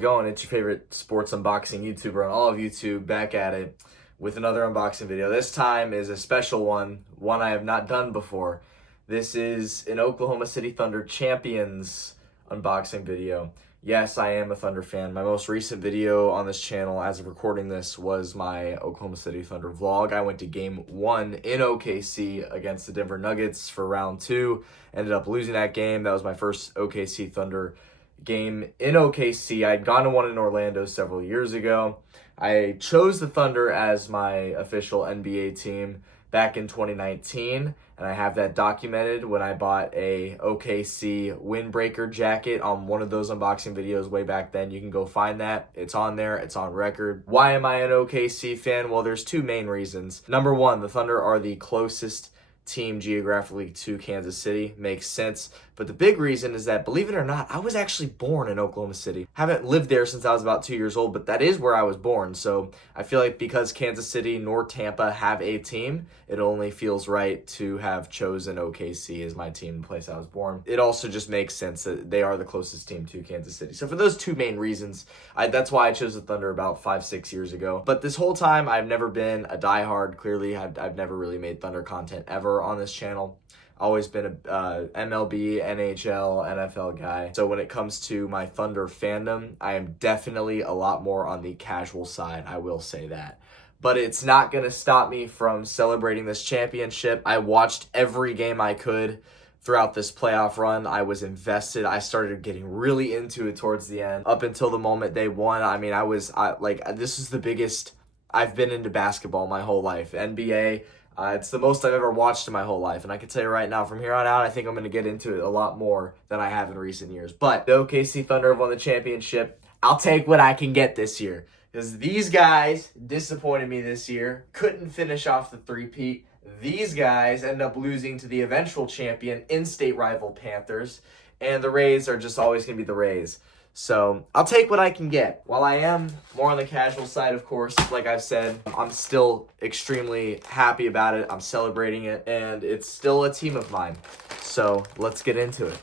it going? It's your favorite sports unboxing YouTuber on all of YouTube, back at it with another unboxing video. This time is a special one I have not done before. This is an Oklahoma City Thunder Champions unboxing video. Yes, I am a Thunder fan. My most recent video on this channel as of recording this was my Oklahoma City Thunder vlog. I went to game 1 in OKC against the Denver Nuggets for round 2. Ended up losing that game. That was my first OKC Thunder game in OKC. I'd gone to one in Orlando several years ago. I chose the Thunder as my official NBA team back in 2019, and I have that documented when I bought a OKC windbreaker jacket on one of those unboxing videos way back then. You can go find that. It's on there. It's on record. Why am I an OKC fan? Well, there's two main reasons. Number one, the Thunder are the closest team geographically to Kansas City. Makes sense. But the big reason is that, believe it or not, I was actually born in Oklahoma City. Haven't lived there since I was about 2 years old, but that is where I was born. So I feel like because Kansas City nor Tampa have a team, it only feels right to have chosen OKC as my team, the place I was born. It also just makes sense that they are the closest team to Kansas City. So for those two main reasons, that's why I chose the Thunder about 5-6 years ago. But this whole time, I've never been a diehard. Clearly, I've never really made Thunder content ever on this channel. Always been a MLB, NHL, NFL guy. So when it comes to my Thunder fandom, I am definitely a lot more on the casual side, I will say that. But it's not going to stop me from celebrating this championship. I watched every game I could throughout this playoff run. I was invested. I started getting really into it towards the end. Up until the moment they won, I mean, this is the biggest I've been into basketball my whole life. NBA, it's the most I've ever watched in my whole life. And I can tell you right now, from here on out, I think I'm going to get into it a lot more than I have in recent years. But the OKC Thunder have won the championship. I'll take what I can get this year, because these guys disappointed me this year. Couldn't finish off the three-peat. These guys end up losing to the eventual champion, in-state rival Panthers. And the Rays are just always going to be the Rays. So I'll take what I can get. While I am more on the casual side, of course, like I've said, I'm still extremely happy about it. I'm celebrating it, and it's still a team of mine. So let's get into it.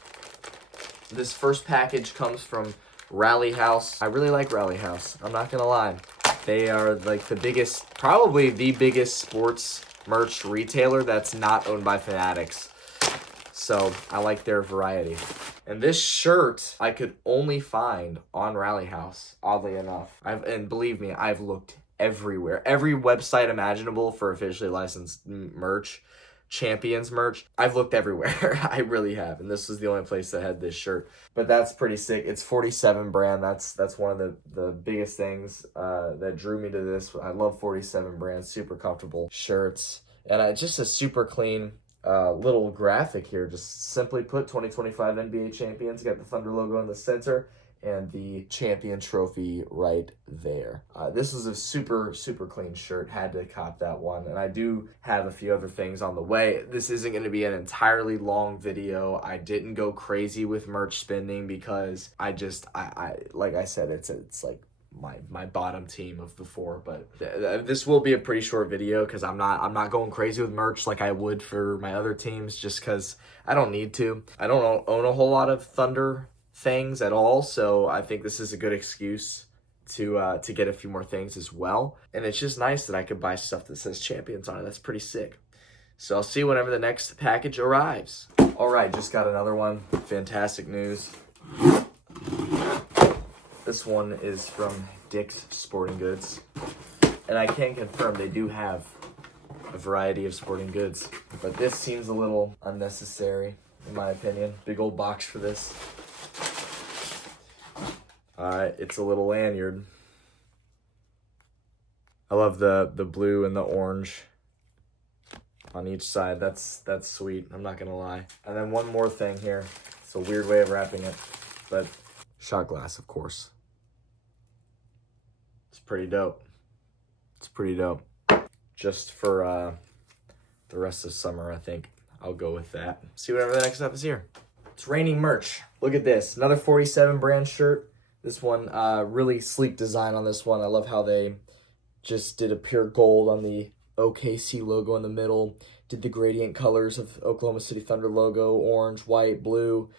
This first package comes from Rally House. I really like Rally House. I'm not going to lie. They are like the biggest, probably the biggest sports merch retailer that's not owned by Fanatics. So I like their variety. And this shirt I could only find on Rally House, oddly enough. And believe me, I've looked everywhere. Every website imaginable for officially licensed merch, Champions merch. I've looked everywhere. I really have. And this was the only place that had this shirt. But that's pretty sick. It's 47 brand. That's one of the biggest things that drew me to this. I love 47 brand. Super comfortable shirts. And just a super clean little graphic here. Just simply put, 2025 NBA champions. Got the Thunder logo in the center and the champion trophy right there. This was a super clean shirt. Had to cop that one. And I do have a few other things on the way. This isn't going to be an entirely long video. I didn't go crazy with merch spending because I like I said, it's like my bottom team of the four. But this will be a pretty short video because I'm not going crazy with merch like I would for my other teams, just because I don't need to. I don't own a whole lot of Thunder things at all, so I think this is a good excuse to get a few more things as well. And it's just nice that I could buy stuff that says Champions on it. That's pretty sick. So I'll see you whenever the next package arrives. All right, just got another one. Fantastic news. This one is from Dick's Sporting Goods. And I can confirm they do have a variety of sporting goods. But this seems a little unnecessary, in my opinion. Big old box for this. Alright, it's a little lanyard. I love the blue and the orange on each side. That's sweet, I'm not gonna lie. And then one more thing here. It's a weird way of wrapping it, but shot glass, of course. It's pretty dope. It's pretty dope. Just for the rest of summer, I think I'll go with that. See whatever the next stuff is here. It's raining merch. Look at this. Another 47 brand shirt. This one, really sleek design on this one. I love how they just did a pure gold on the OKC logo in the middle. Did the gradient colors of Oklahoma City Thunder logo, orange, white, blue.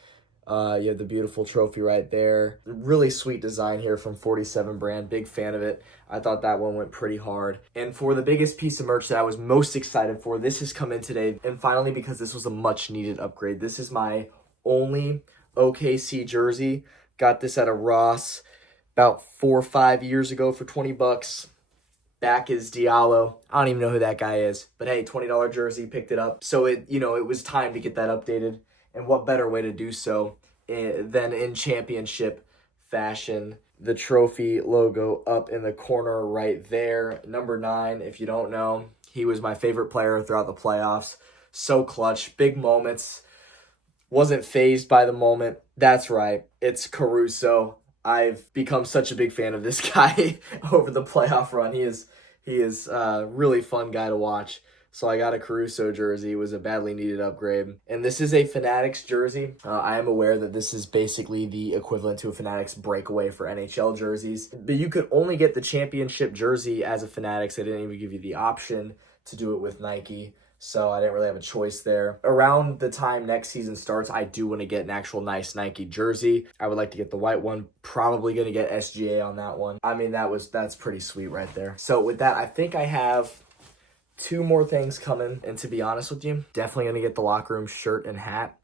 You have the beautiful trophy right there. Really sweet design here from 47 brand. Big fan of it. I thought that one went pretty hard. And for the biggest piece of merch that I was most excited for, this has come in today. And finally, because this was a much needed upgrade, this is my only OKC jersey. Got this at a Ross about 4 or 5 years ago for 20 bucks. Back is Diallo. I don't even know who that guy is. But hey, $20 jersey, picked it up. So it was time to get that updated. And what better way to do so than in championship fashion. The trophy logo up in the corner right there. Number 9, if you don't know, he was my favorite player throughout the playoffs. So clutch, big moments. Wasn't fazed by the moment. That's right, it's Caruso. I've become such a big fan of this guy over the playoff run. He is a really fun guy to watch. So I got a Caruso jersey. It was a badly needed upgrade. And this is a Fanatics jersey. I am aware that this is basically the equivalent to a Fanatics breakaway for NHL jerseys. But you could only get the championship jersey as a Fanatics. They didn't even give you the option to do it with Nike. So I didn't really have a choice there. Around the time next season starts, I do want to get an actual nice Nike jersey. I would like to get the white one. Probably going to get SGA on that one. I mean, that's pretty sweet right there. So with that, I think I have 2 more things coming. And to be honest with you, definitely going to get the locker room shirt and hat.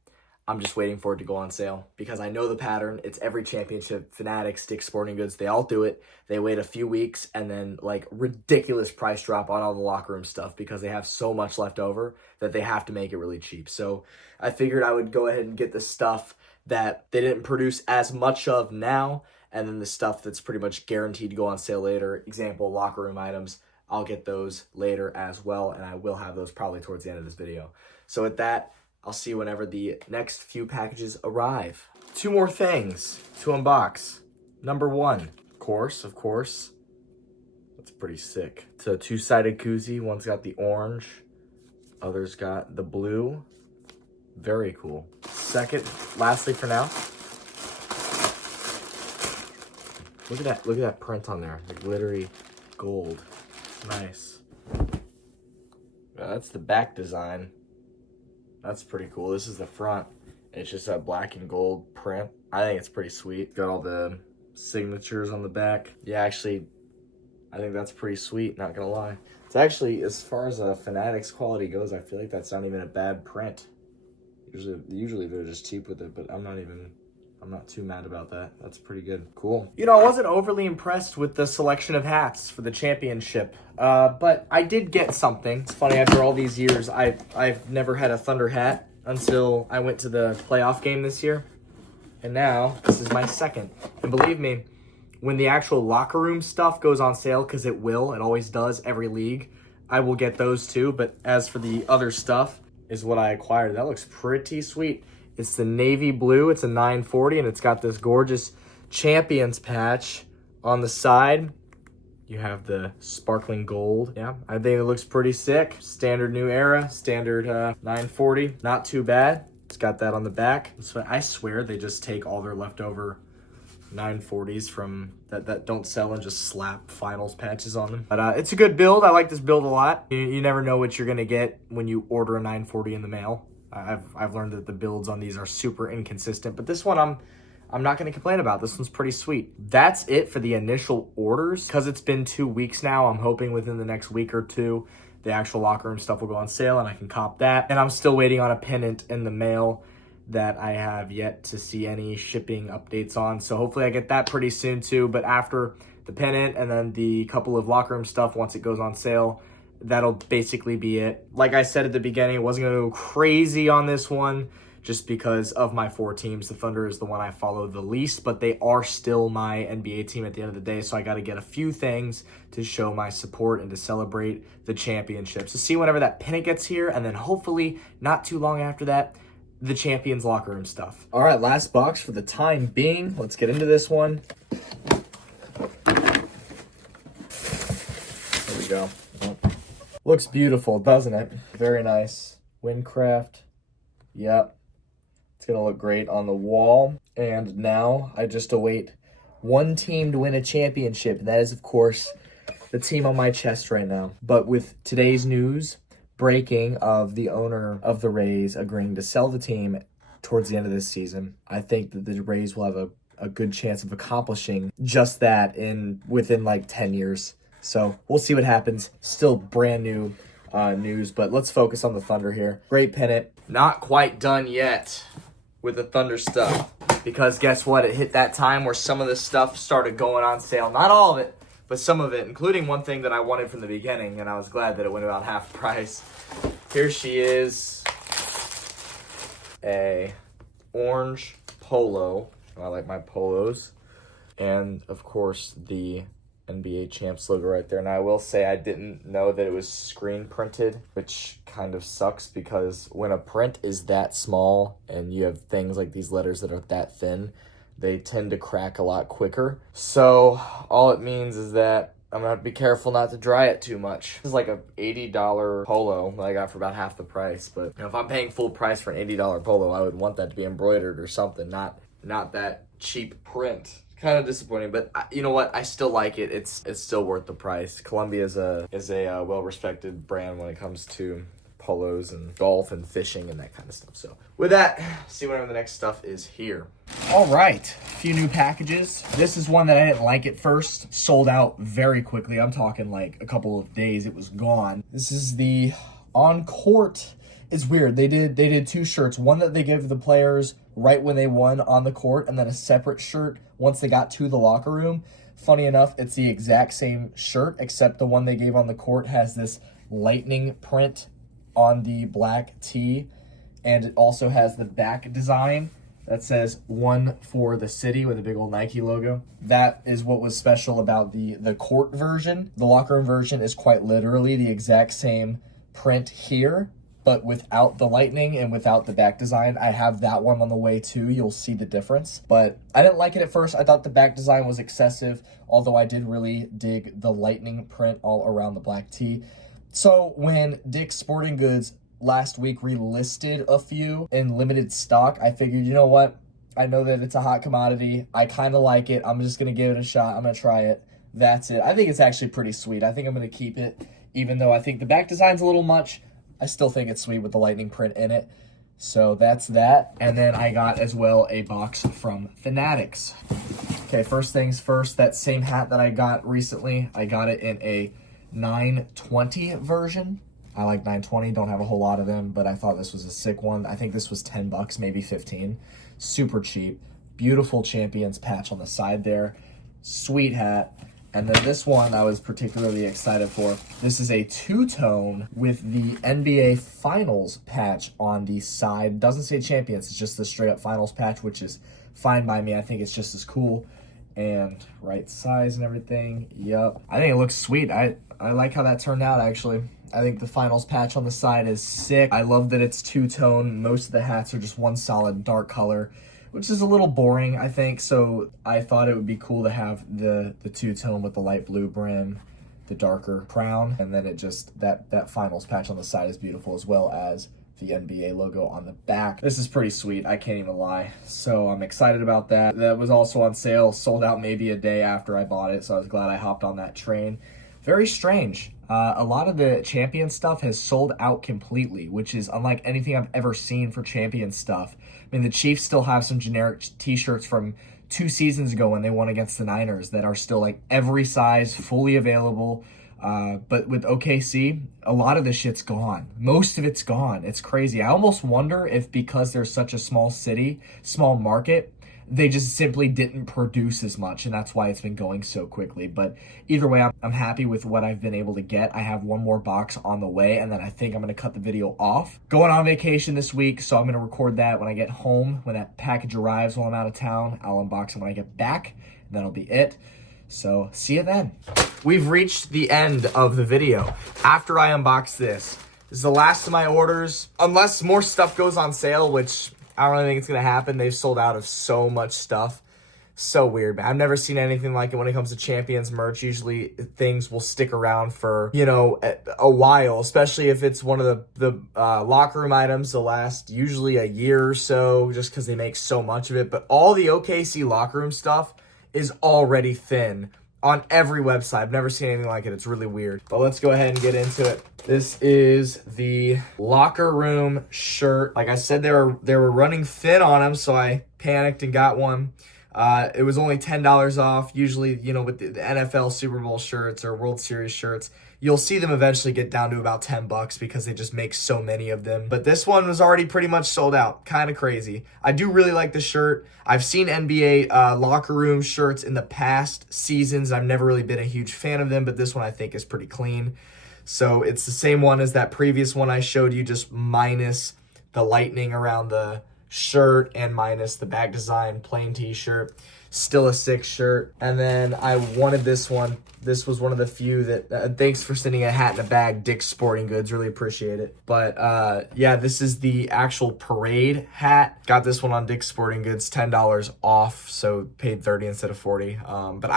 I'm just waiting for it to go on sale because I know the pattern. It's every championship, Fanatics, Dick's Sporting Goods. They all do it. They wait a few weeks and then like ridiculous price drop on all the locker room stuff because they have so much left over that they have to make it really cheap. So I figured I would go ahead and get the stuff that they didn't produce as much of now. And then the stuff that's pretty much guaranteed to go on sale later. Example, locker room items. I'll get those later as well. And I will have those probably towards the end of this video. So with that, I'll see you whenever the next few packages arrive. 2 more things to unbox. Number 1, of course. That's pretty sick. It's a 2-sided koozie. One's got the orange. Other's got the blue. Very cool. Second, lastly for now. Look at that print on there. The glittery gold. Nice. That's the back design. That's pretty cool. This is the front. It's just that black and gold print. I think it's pretty sweet. Got all the signatures on the back. Yeah, actually, I think that's pretty sweet, not gonna lie. It's actually, as far as Fanatics quality goes, I feel like that's not even a bad print. Usually they're just cheap with it, but I'm not too mad about that. That's pretty good. Cool. You know, I wasn't overly impressed with the selection of hats for the championship, but I did get something. It's funny, after all these years, I've never had a Thunder hat until I went to the playoff game this year. And now, this is my second. And believe me, when the actual locker room stuff goes on sale, because it always does, every league, I will get those too. But as for the other stuff, is what I acquired. That looks pretty sweet. It's the navy blue. It's a 940, and it's got this gorgeous Champions patch on the side. You have the sparkling gold. Yeah, I think it looks pretty sick. Standard new era, standard 940. Not too bad. It's got that on the back. So I swear they just take all their leftover 940s from that don't sell and just slap finals patches on them. But it's a good build. I like this build a lot. You never know what you're gonna get when you order a 940 in the mail. I've learned that the builds on these are super inconsistent, but this one I'm not going to complain about. This one's pretty sweet. That's it for the initial orders. Because it's been 2 weeks now, I'm hoping within the next week or 2, the actual locker room stuff will go on sale and I can cop that. And I'm still waiting on a pennant in the mail that I have yet to see any shipping updates on. So hopefully I get that pretty soon too. But after the pennant and then the couple of locker room stuff, once it goes on sale, that'll basically be it. Like I said at the beginning, I wasn't going to go crazy on this one just because of my 4 teams. The Thunder is the one I follow the least, but they are still my NBA team at the end of the day, so I got to get a few things to show my support and to celebrate the championship. So see whenever that pennant gets here, and then hopefully not too long after that, the Champions locker room stuff. All right, last box for the time being. Let's get into this one. There we go. Looks beautiful, doesn't it? Very nice. Windcraft. Yep. It's going to look great on the wall. And now I just await one team to win a championship. And that is, of course, the team on my chest right now. But with today's news breaking of the owner of the Rays agreeing to sell the team towards the end of this season. I think that the Rays will have a good chance of accomplishing just that within like 10 years. So we'll see what happens. Still brand new news, but let's focus on the Thunder here. Great pennant. Not quite done yet with the Thunder stuff, because guess what? It hit that time where some of this stuff started going on sale. Not all of it, but some of it, including one thing that I wanted from the beginning, and I was glad that it went about half price. Here she is, a orange polo. I like my polos. And, of course, the NBA Champs logo right there. Now, I will say I didn't know that it was screen printed, which kind of sucks, because when a print is that small and you have things like these letters that are that thin, they tend to crack a lot quicker. So all it means is that I'm going to have to be careful not to dry it too much. This is like a $80 polo that I got for about half the price. But if I'm paying full price for an $80 polo, I would want that to be embroidered or something, not that cheap print. Kind of disappointing, but you know what? I still like it. It's still worth the price. Columbia is a well-respected brand when it comes to polos and golf and fishing and that kind of stuff. So with that, see whatever the next stuff is here. All right, a few new packages. This is one that I didn't like at first. Sold out very quickly. I'm talking like a couple of days. It was gone. This is the On Court. It's weird. They did two shirts. One that they give the players right when they won on the court, and then a separate shirt once they got to the locker room. Funny enough, it's the exact same shirt, except the one they gave on the court has this lightning print on the black tee, and it also has the back design that says "One for the City" with a big old Nike logo. That is what was special about the court version. The locker room version is quite literally the exact same print here, but without the lightning and without the back design. I have that one on the way too. You'll see the difference. But I didn't like it at first. I thought the back design was excessive, although I did really dig the lightning print all around the black tee. So when Dick's Sporting Goods last week relisted a few in limited stock, I figured, you know what? I know that it's a hot commodity. I kind of like it. I'm just going to give it a shot. I'm going to try it. That's it. I think it's actually pretty sweet. I think I'm going to keep it, even though I think the back design's a little much. I still think it's sweet with the lightning print in it. So that's that. And then I got as well a box from Fanatics. Okay, first things first, that same hat that I got recently, I got it in a 920 version. I like 920, don't have a whole lot of them, but I thought this was a sick one. I think this was $10, maybe 15. Super cheap. Beautiful Champions patch on the side there. Sweet hat. And then this one I was particularly excited for. This is a two-tone with the NBA Finals patch on the side. Doesn't say Champions, it's just the straight-up Finals patch, which is fine by me. I think it's just as cool. And right size and everything. Yup. I think it looks sweet. I like how that turned out, actually. I think the Finals patch on the side is sick. I love that it's two-tone. Most of the hats are just one solid dark color, which is a little boring, I think. So I thought it would be cool to have the two-tone with the light blue brim, the darker crown, and then it just, that Finals patch on the side is beautiful, as well as the NBA logo on the back. This is pretty sweet, I can't even lie. So I'm excited about that. That was also on sale, sold out maybe a day after I bought it, so I was glad I hopped on that train. Very strange. A lot of the Champion stuff has sold out completely, which is unlike anything I've ever seen for Champion stuff. I mean, the Chiefs still have some generic t-shirts from 2 seasons ago when they won against the Niners that are still like every size, fully available. But with OKC, a lot of this shit's gone. Most of it's gone. It's crazy. I almost wonder if because they're such a small city, small market, they just simply didn't produce as much, and that's why it's been going so quickly. But either way, I'm happy with what I've been able to get. I have one more box on the way, and then I think I'm going to cut the video off. Going on vacation this week, so I'm going to record that when I get home. When that package arrives while I'm out of town, I'll unbox it when I get back, and that'll be it. So see you then. We've reached the end of the video. After I unbox this is the last of my orders. Unless more stuff goes on sale, which I don't really think it's going to happen. They've sold out of so much stuff. So weird, man. I've never seen anything like it when it comes to Champions merch. Usually things will stick around for, you know, a while, especially if it's one of the locker room items. They'll last usually a year or so just because they make so much of it. But all the OKC locker room stuff is already thin on every website. I've never seen anything like it. It's really weird. But let's go ahead and get into it. This is the locker room shirt. Like I said, they were running thin on them, so I panicked and got one. It was only $10 off. Usually, you know, with the NFL Super Bowl shirts or World Series shirts, you'll see them eventually get down to about $10 because they just make so many of them. But this one was already pretty much sold out. Kind of crazy. I do really like the shirt. I've seen NBA locker room shirts in the past seasons. I've never really been a huge fan of them, but this one I think is pretty clean. So it's the same one as that previous one I showed you, just minus the lightning around the shirt and minus the back design, plain t-shirt. Still a sick shirt. And then I wanted this one. This was one of the few that thanks for sending a hat in a bag, Dick's Sporting Goods, really appreciate it. But yeah, this is the actual parade hat. Got this one on Dick's Sporting Goods, $10 off, so paid $30 instead of $40. But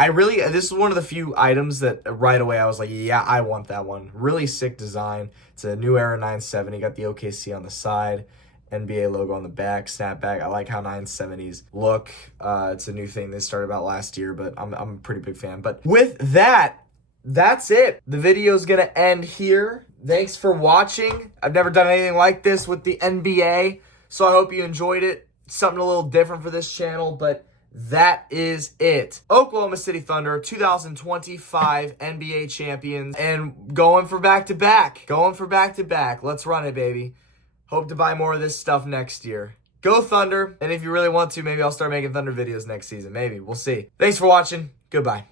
this is one of the few items that right away I was like, yeah, I want that one. Really sick design. It's a New Era 970, got the OKC on the side, NBA logo on the back, snapback. I like how 970s look. It's a new thing they started about last year, but I'm a pretty big fan. But with that, that's it. The video's going to end here. Thanks for watching. I've never done anything like this with the NBA, so I hope you enjoyed it. Something a little different for this channel, but that is it. Oklahoma City Thunder, 2025 NBA champions, and going for back-to-back. Let's run it, baby. Hope to buy more of this stuff next year. Go Thunder. And if you really want to, maybe I'll start making Thunder videos next season. Maybe. We'll see. Thanks for watching. Goodbye.